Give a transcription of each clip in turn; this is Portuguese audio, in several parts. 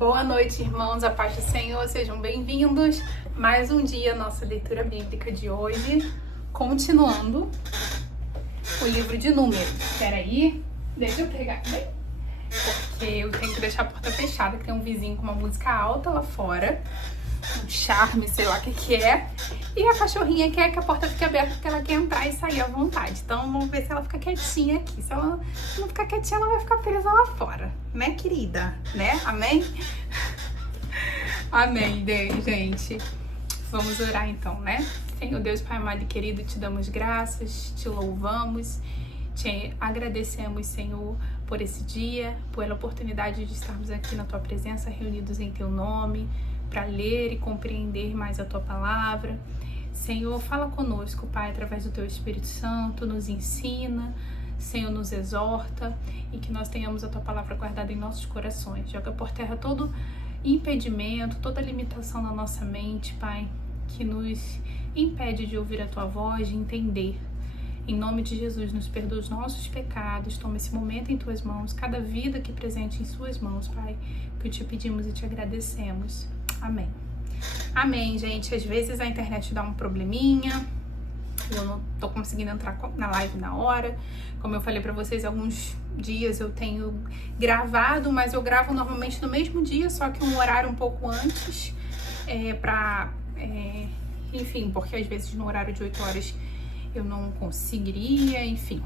Boa noite, irmãos, a paz do Senhor, sejam bem-vindos. Mais um dia, nossa leitura bíblica de hoje, continuando o livro de Números. Espera aí, deixa eu pegar, porque eu tenho que deixar a porta fechada, que tem um vizinho com uma música alta lá fora, um charme, sei lá o que é, e a cachorrinha quer que a porta fique aberta porque ela quer entrar e sair à vontade. Então vamos ver se ela fica quietinha aqui. Se ela não ficar quietinha, ela vai ficar presa lá fora, né, querida? Né? Amém? Amém, gente. Vamos orar então, né? Senhor Deus, Pai amado e querido, te damos graças, te louvamos, te agradecemos, Senhor, por esse dia, pela oportunidade de estarmos aqui na tua presença, reunidos em teu nome, para ler e compreender mais a tua palavra. Senhor, fala conosco, Pai, através do teu Espírito Santo, nos ensina, Senhor, nos exorta e que nós tenhamos a tua palavra guardada em nossos corações. Joga por terra todo impedimento, toda limitação na nossa mente, Pai, que nos impede de ouvir a tua voz, de entender. Em nome de Jesus, nos perdoa os nossos pecados, toma esse momento em tuas mãos, cada vida aqui presente em suas mãos, Pai, que te pedimos e te agradecemos. Amém. Amém, gente. Às vezes a internet dá um probleminha, eu não tô conseguindo entrar na live na hora. Como eu falei pra vocês, alguns dias eu tenho gravado, mas eu gravo normalmente no mesmo dia, só que um horário um pouco antes, enfim, porque às vezes no horário de 8 horas eu não conseguiria, enfim.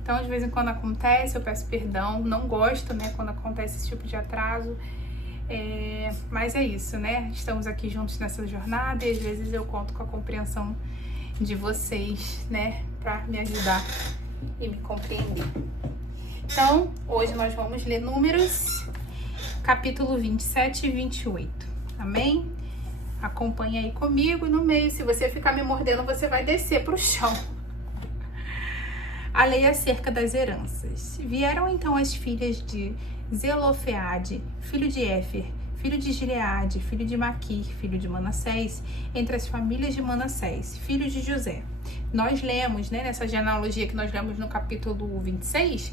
Então, de vez em quando acontece, eu peço perdão, não gosto, né, quando acontece esse tipo de atraso. Mas é isso, né? Estamos aqui juntos nessa jornada e às vezes eu conto com a compreensão de vocês, né? Pra me ajudar e me compreender. Então, hoje nós vamos ler Números, capítulo 27 e 28. Amém? Acompanha aí comigo no meio. Se você ficar me mordendo, você vai descer pro chão. A lei acerca das heranças. Vieram então as filhas de Zelofeade, filho de Éfer, filho de Gileade, filho de Maquir, filho de Manassés, entre as famílias de Manassés, filho de José. Nós lemos, né, nessa genealogia que nós lemos no capítulo 26,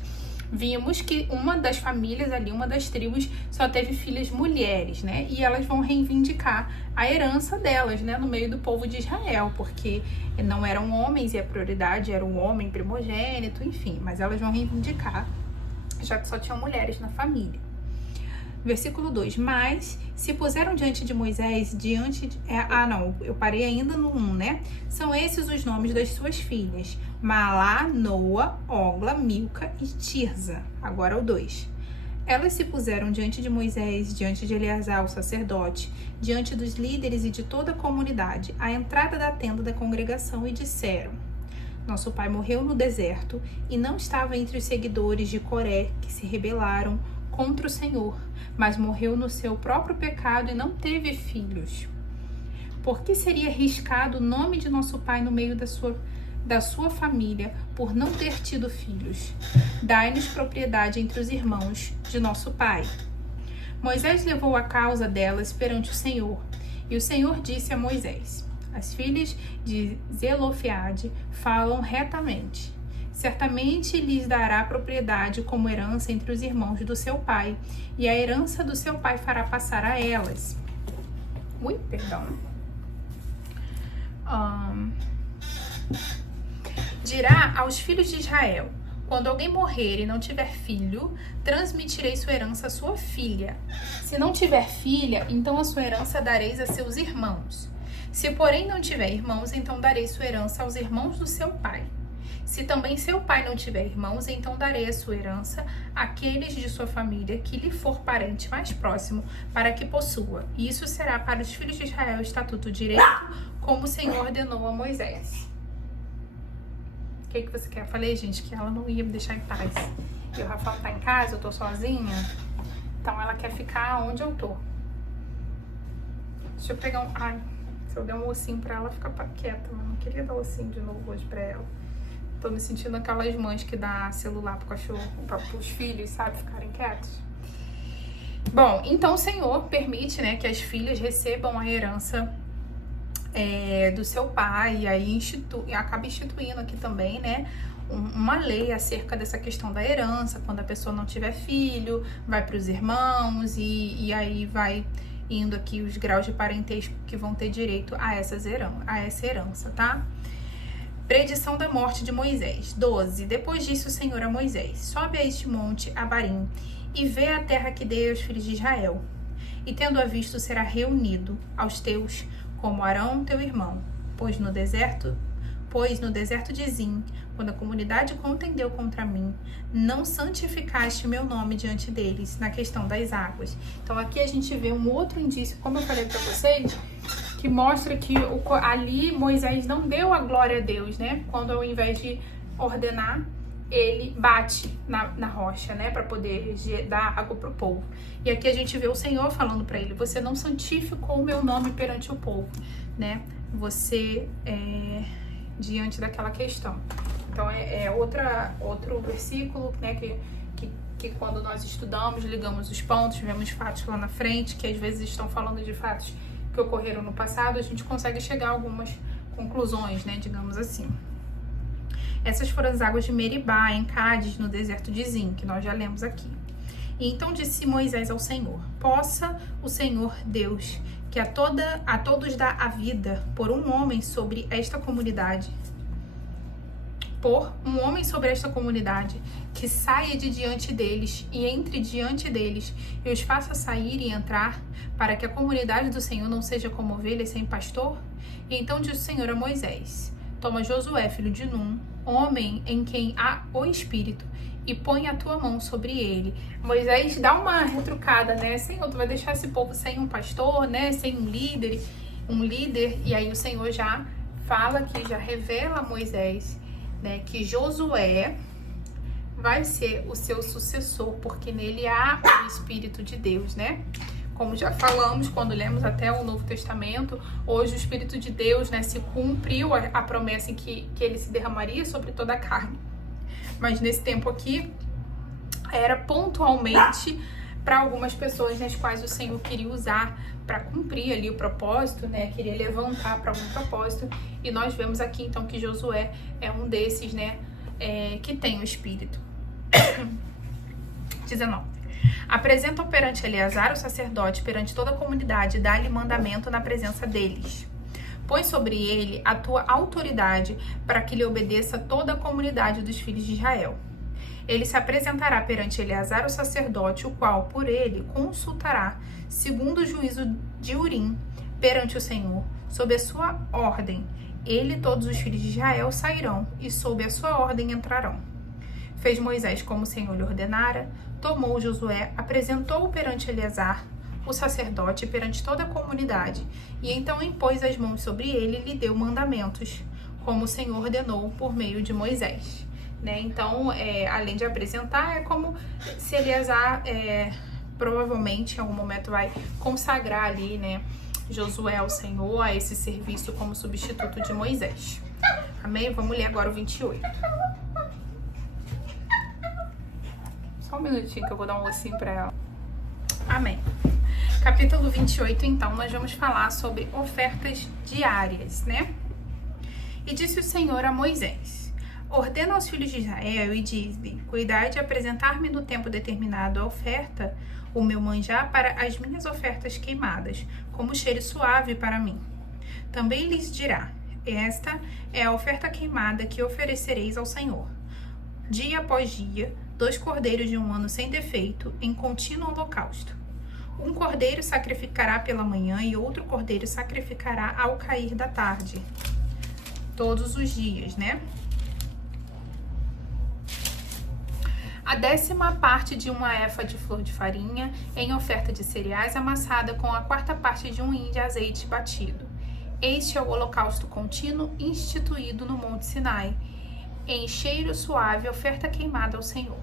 vimos que uma das famílias ali, uma das tribos, só teve filhas mulheres, né? E elas vão reivindicar a herança delas, né? No meio do povo de Israel, porque não eram homens e a prioridade era um homem primogênito, enfim. Mas elas vão reivindicar, já que só tinham mulheres na família. Versículo 2. Mas se puseram diante de Moisés, eu parei ainda no 1, né? São esses os nomes das suas filhas: Malá, Noa, Ogla, Milca e Tirza. Agora o 2. Elas se puseram diante de Moisés, diante de Eleazar, o sacerdote, diante dos líderes e de toda a comunidade, à entrada da tenda da congregação, e disseram: Nosso pai morreu no deserto e não estava entre os seguidores de Coré que se rebelaram contra o Senhor, mas morreu no seu próprio pecado e não teve filhos. Por que seria arriscado o nome de nosso pai no meio da sua família por não ter tido filhos? Dai-nos propriedade entre os irmãos de nosso pai. Moisés levou a causa delas perante o Senhor, e o Senhor disse a Moisés: As filhas de Zelofeade falam retamente. Certamente lhes dará propriedade como herança entre os irmãos do seu pai, e a herança do seu pai fará passar a elas. Dirá aos filhos de Israel: Quando alguém morrer e não tiver filho, transmitirei sua herança à sua filha. Se não tiver filha, então a sua herança dareis a seus irmãos. Se, porém, não tiver irmãos, então darei sua herança aos irmãos do seu pai. Se também seu pai não tiver irmãos, então darei a sua herança àqueles de sua família que lhe for parente mais próximo, para que possua. E isso será para os filhos de Israel estatuto direito, como o Senhor ordenou a Moisés. O que você quer? Eu falei, gente, que ela não ia me deixar em paz. E o Rafael tá em casa, eu tô sozinha, então ela quer ficar onde eu tô. Deixa eu pegar se eu der um ossinho pra ela, fica quieta, mas não queria dar ossinho de novo hoje pra ela. Tô me sentindo aquelas mães que dá celular pro cachorro, pros filhos, sabe, ficarem quietos. Bom, então o Senhor permite, né, que as filhas recebam a herança do seu pai, e aí acaba instituindo aqui também, né, uma lei acerca dessa questão da herança. Quando a pessoa não tiver filho, vai para os irmãos e aí vai indo aqui os graus de parentesco que vão ter direito a essa herança, tá? Predição da morte de Moisés. 12. Depois disse o Senhor a Moisés: sobe a este monte Abarim e vê a terra que dei aos filhos de Israel. E tendo-a visto, será reunido aos teus, como Arão teu irmão, pois no deserto de Zim, quando a comunidade contendeu contra mim, não santificaste meu nome diante deles, na questão das águas. Então aqui a gente vê um outro indício, como eu falei para vocês, que mostra que ali Moisés não deu a glória a Deus, né? Quando ao invés de ordenar, ele bate na rocha, né, para poder dar água para o povo. E aqui a gente vê o Senhor falando para ele: você não santificou o meu nome perante o povo, né? Você diante daquela questão. Então outro versículo, né, que quando nós estudamos, ligamos os pontos, vemos fatos lá na frente, que às vezes estão falando de fatos que ocorreram no passado, a gente consegue chegar a algumas conclusões, né, digamos assim. Essas foram as águas de Meribá, em Cádiz, no deserto de Zim, que nós já lemos aqui. E então disse Moisés ao Senhor: possa o Senhor Deus, que a todos dá a vida, por um homem sobre esta comunidade, que saia de diante deles e entre diante deles, e os faça sair e entrar, para que a comunidade do Senhor não seja como ovelhas sem pastor? E então disse o Senhor a Moisés: toma Josué, filho de Num, homem em quem há o Espírito, e põe a tua mão sobre ele. Moisés dá uma retrucada, né? Senhor, tu vai deixar esse povo sem um pastor, né? Sem um líder. E aí o Senhor já fala aqui, já revela a Moisés, né, que Josué vai ser o seu sucessor, porque nele há o Espírito de Deus, né? Como já falamos quando lemos até o Novo Testamento, hoje o Espírito de Deus, né, se cumpriu a promessa em que ele se derramaria sobre toda a carne. Mas nesse tempo aqui, era pontualmente para algumas pessoas nas quais o Senhor queria usar para cumprir ali o propósito, né, queria levantar para algum propósito. E nós vemos aqui então que Josué é um desses, né, que tem o Espírito. 19. Apresenta-o perante Eleazar, o sacerdote, perante toda a comunidade, e dá-lhe mandamento na presença deles. Põe sobre ele a tua autoridade, para que lhe obedeça toda a comunidade dos filhos de Israel. Ele se apresentará perante Eleazar, o sacerdote, o qual, por ele, consultará, segundo o juízo de Urim, perante o Senhor, sob a sua ordem. Ele e todos os filhos de Israel sairão, e sob a sua ordem entrarão. Fez Moisés como o Senhor lhe ordenara, tomou Josué, apresentou-o perante Eleazar, o sacerdote, perante toda a comunidade, e então impôs as mãos sobre ele e lhe deu mandamentos, como o Senhor ordenou por meio de Moisés. Né? Então, além de apresentar, é como se Eleazar provavelmente em algum momento vai consagrar ali, né, Josué ao Senhor, a esse serviço como substituto de Moisés. Amém? Vamos ler agora o 28. Só um minutinho que eu vou dar um ossinho para ela. Amém. Capítulo 28, então, nós vamos falar sobre ofertas diárias, né? E disse o Senhor a Moisés: ordena aos filhos de Israel e diz-lhe: cuidai de apresentar-me no tempo determinado a oferta, o meu manjar para as minhas ofertas queimadas, como cheiro suave para mim. Também lhes dirá: esta é a oferta queimada que oferecereis ao Senhor. Dia após dia, 2 cordeiros de um ano sem defeito, em contínuo holocausto. Um cordeiro sacrificará pela manhã e outro cordeiro sacrificará ao cair da tarde. Todos os dias, né? A 10ª parte de uma efa de flor de farinha em oferta de cereais amassada com a 4ª parte de um hin de azeite batido. Este é o holocausto contínuo instituído no Monte Sinai, em cheiro suave, oferta queimada ao Senhor.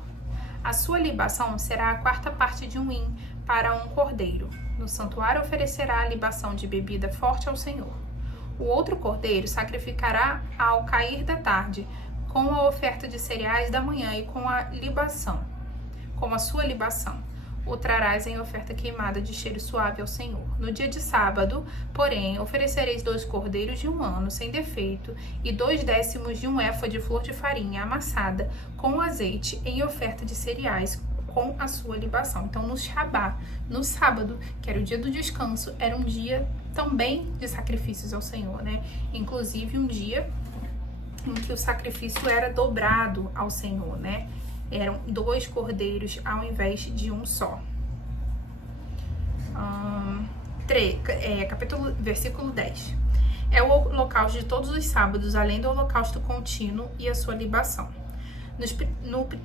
A sua libação será a 4ª parte de um hin para um cordeiro. No santuário oferecerá a libação de bebida forte ao Senhor. O outro cordeiro sacrificará ao cair da tarde, com a oferta de cereais da manhã e com a sua libação. o trarás em oferta queimada de cheiro suave ao Senhor. No dia de sábado, porém, oferecereis 2 cordeiros de 1 ano, sem defeito, e 2/10 de um efa de flor de farinha amassada com azeite em oferta de cereais com a sua libação. Então, no Shabá, no sábado, que era o dia do descanso, era um dia também de sacrifícios ao Senhor, né? Inclusive, um dia em que o sacrifício era dobrado ao Senhor, né? Eram 2 cordeiros ao invés de um só. Versículo 10. É o holocausto de todos os sábados, além do holocausto contínuo e a sua libação.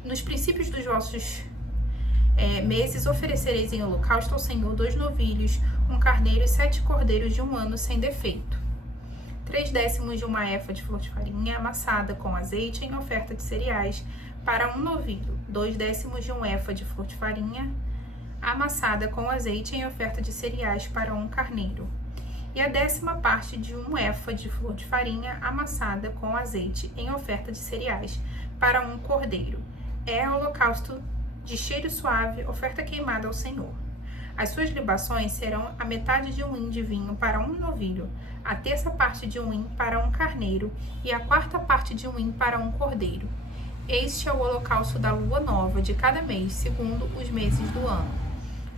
Nos princípios dos vossos meses, oferecereis em holocausto ao Senhor 2 novilhos, 1 carneiro e 7 cordeiros de 1 ano sem defeito. 3/10 de uma efa de flor de farinha amassada com azeite em oferta de cereais para um novilho, 2/10 de um efa de flor de farinha amassada com azeite em oferta de cereais para um carneiro, e a 10ª parte de um efa de flor de farinha amassada com azeite em oferta de cereais para um cordeiro. É holocausto de cheiro suave, oferta queimada ao Senhor. As suas libações serão a metade de um hin de vinho para um novilho, a 1/3 parte de um hin para um carneiro e a 1/4 parte de um hin para um cordeiro. Este é o holocausto da lua nova de cada mês, segundo os meses do ano.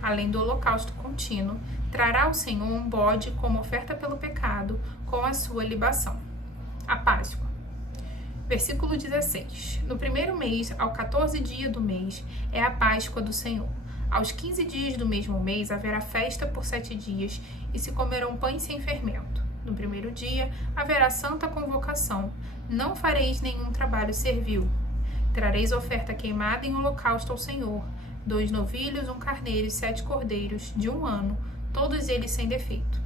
Além do holocausto contínuo, trará ao Senhor um bode como oferta pelo pecado, com a sua libação. A Páscoa. Versículo 16. No primeiro mês, ao 14 dia do mês, é a Páscoa do Senhor. Aos 15 dias do mesmo mês, haverá festa por 7 dias, e se comerão pães sem fermento. No primeiro dia, haverá santa convocação. Não fareis nenhum trabalho servil. Trareis oferta queimada em holocausto ao Senhor, 2 novilhos, 1 carneiro e 7 cordeiros de 1 ano, todos eles sem defeito.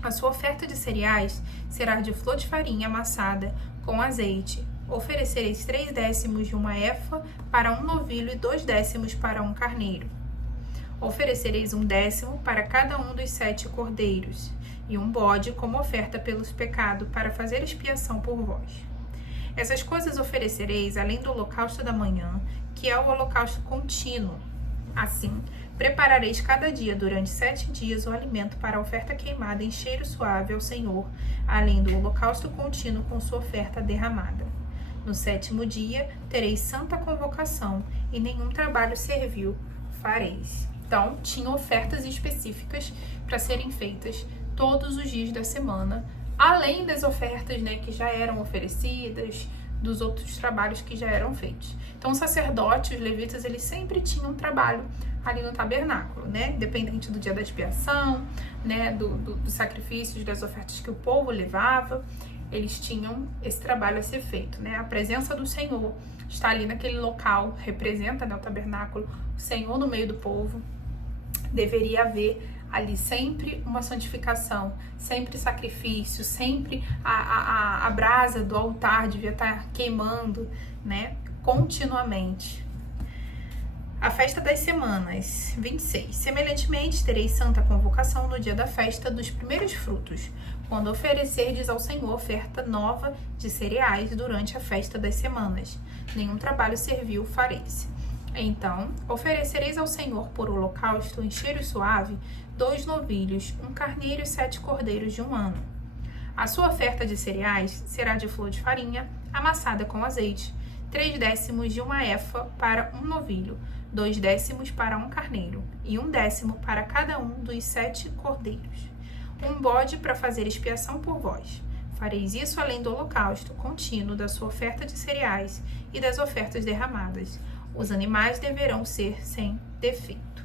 A sua oferta de cereais será de flor de farinha amassada com azeite. Oferecereis 3/10 de uma efa para um novilho e 2/10 para um carneiro. Oferecereis 1/10 para cada um dos 7 cordeiros, e um bode como oferta pelos pecados, para fazer expiação por vós. Essas coisas oferecereis além do holocausto da manhã, que é o holocausto contínuo. Assim, preparareis cada dia durante 7 dias o alimento para a oferta queimada em cheiro suave ao Senhor, além do holocausto contínuo com sua oferta derramada. No 7º dia, tereis santa convocação, e nenhum trabalho servil fareis. Então, tinha ofertas específicas para serem feitas todos os dias da semana, além das ofertas, né, que já eram oferecidas, dos outros trabalhos que já eram feitos. Então, os sacerdotes, os levitas, eles sempre tinham um trabalho ali no tabernáculo, né, independente do dia da expiação, né, dos sacrifícios, das ofertas que o povo levava, eles tinham esse trabalho a ser feito, né? A presença do Senhor está ali naquele local, representa, né, o tabernáculo, o Senhor no meio do povo. Deveria haver ali sempre uma santificação, sempre sacrifício, sempre a brasa do altar devia estar queimando, né, continuamente. A festa das semanas, 26. Semelhantemente, tereis santa convocação no dia da festa dos primeiros frutos, quando oferecerdes ao Senhor oferta nova de cereais durante a festa das semanas. Nenhum trabalho servil fareis. Então, oferecereis ao Senhor por holocausto em cheiro suave 2 novilhos, 1 carneiro e 7 cordeiros de 1 ano. A sua oferta de cereais será de flor de farinha, amassada com azeite, 3/10 de uma efa para um novilho, 2/10 para um carneiro, e 1/10 para cada um dos 7 cordeiros. Um bode para fazer expiação por vós. Fareis isso além do holocausto contínuo da sua oferta de cereais e das ofertas derramadas. Os animais deverão ser sem defeito.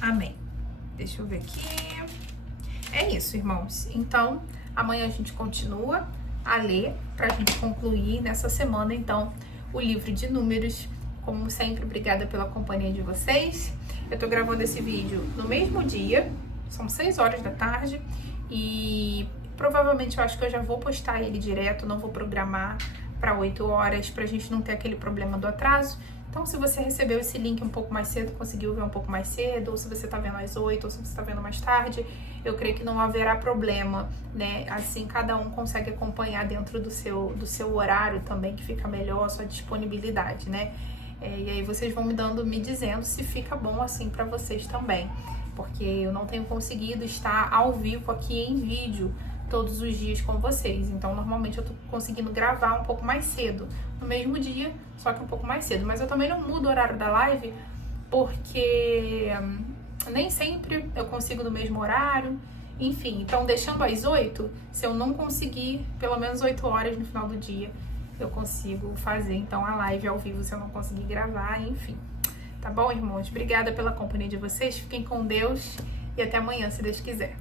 Amém. Deixa eu ver aqui. É isso, irmãos. Então, amanhã a gente continua a ler para a gente concluir nessa semana, então, o livro de Números. Como sempre, obrigada pela companhia de vocês. Eu tô gravando esse vídeo no mesmo dia, são 6 horas da tarde, e provavelmente eu acho que eu já vou postar ele direto, não vou programar para 8 horas, pra gente não ter aquele problema do atraso. Então, se você recebeu esse link um pouco mais cedo, conseguiu ver um pouco mais cedo, ou se você tá vendo às 8, ou se você tá vendo mais tarde, eu creio que não haverá problema, né? Assim, cada um consegue acompanhar dentro do seu horário também, que fica melhor, a sua disponibilidade, né? E aí vocês vão me dizendo se fica bom assim pra vocês também, porque eu não tenho conseguido estar ao vivo aqui em vídeo todos os dias com vocês. Então, normalmente eu tô conseguindo gravar um pouco mais cedo, no mesmo dia, só que um pouco mais cedo. Mas eu também não mudo o horário da live, porque nem sempre eu consigo no mesmo horário. Enfim, então deixando às 8, se eu não conseguir pelo menos 8 horas no final do dia, eu consigo fazer então a live ao vivo se eu não conseguir gravar, enfim. Tá bom, irmãos? Obrigada pela companhia de vocês, fiquem com Deus e até amanhã, se Deus quiser.